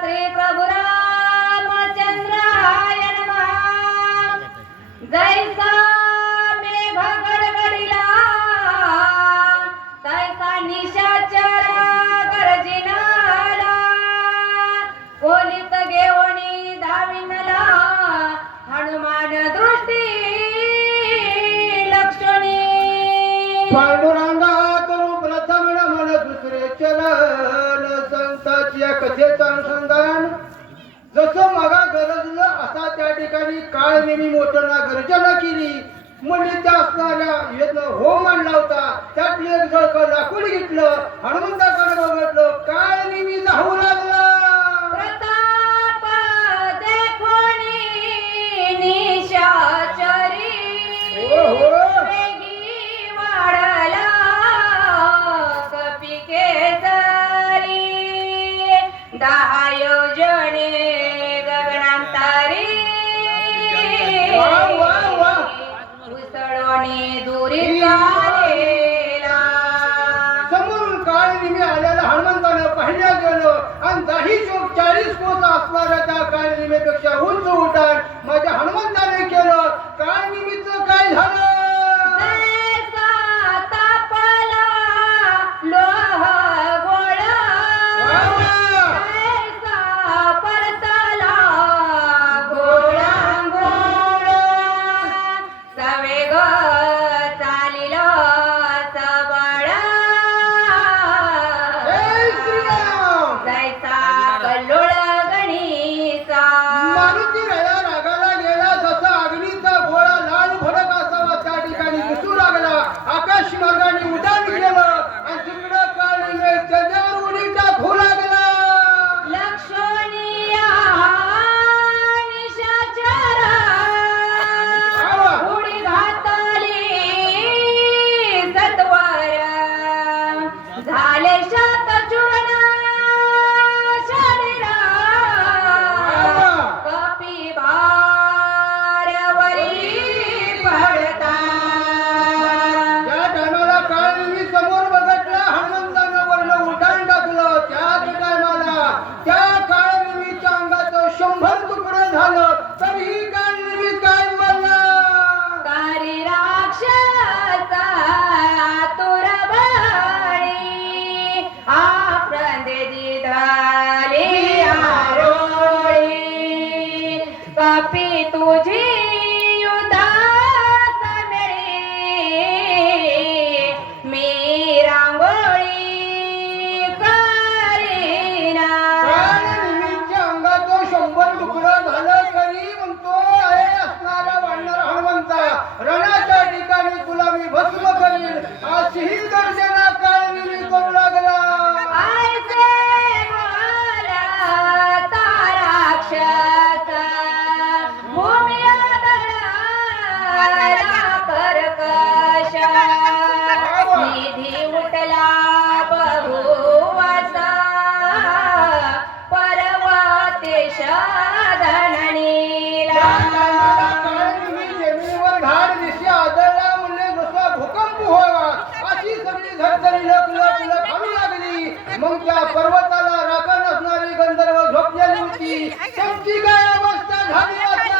श्री प्रभु रामचंद्राय नमः। जैसा मेघ गडगडिला तैसा निशाचर गर्जिनाला, कोलित घेऊनी धाविनला हनुमान दृष्टी लक्ष्मणी। पांडुरंगा करू प्रथम नमन दुसरे चरण, संताची कथेचं अनुसंधान जसं मगा गरजलं असा त्या ठिकाणी काळ नेहमी मोठ्यांना गर्जना केली. मुलीच्या असणाऱ्या येतलं हो मांडला होता, त्यातलं एक जळकं लाकूड घेतलं, हनुमंताकडे बघितलं, काळ नेहमी जाऊ लागला. प्रताप देखोनी निशाचरी, हो हो वेगी वाढला कपिकेसरी। 10 योजने गगनांतरी, वा वा वा. उसळवणे दुरी चालेला। समोरून काळ नेहमी आलेला हनुमंतानं पाहिल्या गेलं आणि 40 कोस असणाऱ्या त्या काळ नेहमीपेक्षा उंच उड्डाण माझ्या हनुमंताने केलं. काळ नेहमीचं काय झालं? जैसा तापला लोह गोळा, वा वा. जैसा परतला गोळा गोळा। सवेग चालिला सबळा, जय श्रीराम. जैसा कल्लोळ गणीचा। मारुती रागाला गेला, जसा अग्नीचा गोळा लाल भडक असावा त्या ठिकाणी दिसू लागला. आकाश मार्गाने उड्डाण केलं आणि तिकडं काळ नेहमी त्याच्यावर उडी टाकू लागला. लक्ष्मणीया निशाचर उडी घातली सत्वर, झाले शतचूर्ण शरीर। कपी भार्यावरी पडता, ज्या टायमाला काळ नेहमी समोर बघितलं, हनुमंतानं वरनं उड्डाण टाकलं. त्याच टायमाला त्या काळ नेहमीच्या अंगाचं 100 तुकडं झालं. तरीही काळ नेहमी काय बोलला? कारी राक्षसा तुर बळी, आपंदे दिधाली आरोळी। कपी तुझी युद्धास मिळी, मी रांगोळी करीना। काळ नेहमीच्या अंगाचं 100 तुकडं झालं. तरी म्हणतो आहे असणारा वाढणारा हनुमंता, रणाच्या ठिकाणी तुला मी भस्म करीन. अशीही गर्जना काळ नेहमी करू लागला. आयसे बोलता राक्षस, भूमी आदळला कर्कश। निधी उठला बहुवासा, पर्वतेश धरणीला। जमिनीवर घाड दिशी आदळला, म्हणले जसा भूकंप व्हावा अशी सगळी धडधडी लक लक लक हलू लागली. मग त्या पर्वताला राखण असणारी गंधर्व झोपलेली होती. त्यांची काय अवस्था झाली आता?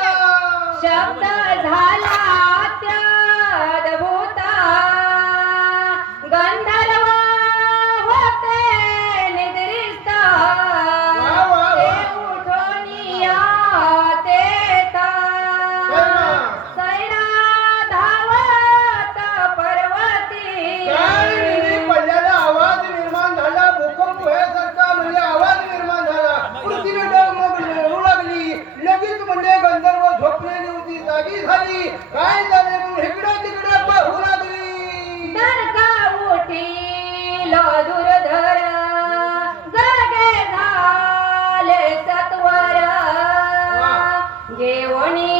शब्द झाला अत्यद्भुत, गंधर्व होते निद्रिस्त। वा वा वा. ते उठोनिया तेथा, सैरा धावत पर्वती। काळ नेहमी पडल्याला आवाज निर्माण झाला. भूकंप व्हायसारखा म्हणजे आवाज निर्माण झाला. पृथ्वी डगमगू लागली. लगेच म्हणजे गंधर्व झोपलेली होती, जागी झाली. काय झाले म्हणून इकडे तिकडे पाहू लागली. नरका उठी दुर्धर, जागे झाले सत्वर। घेऊनी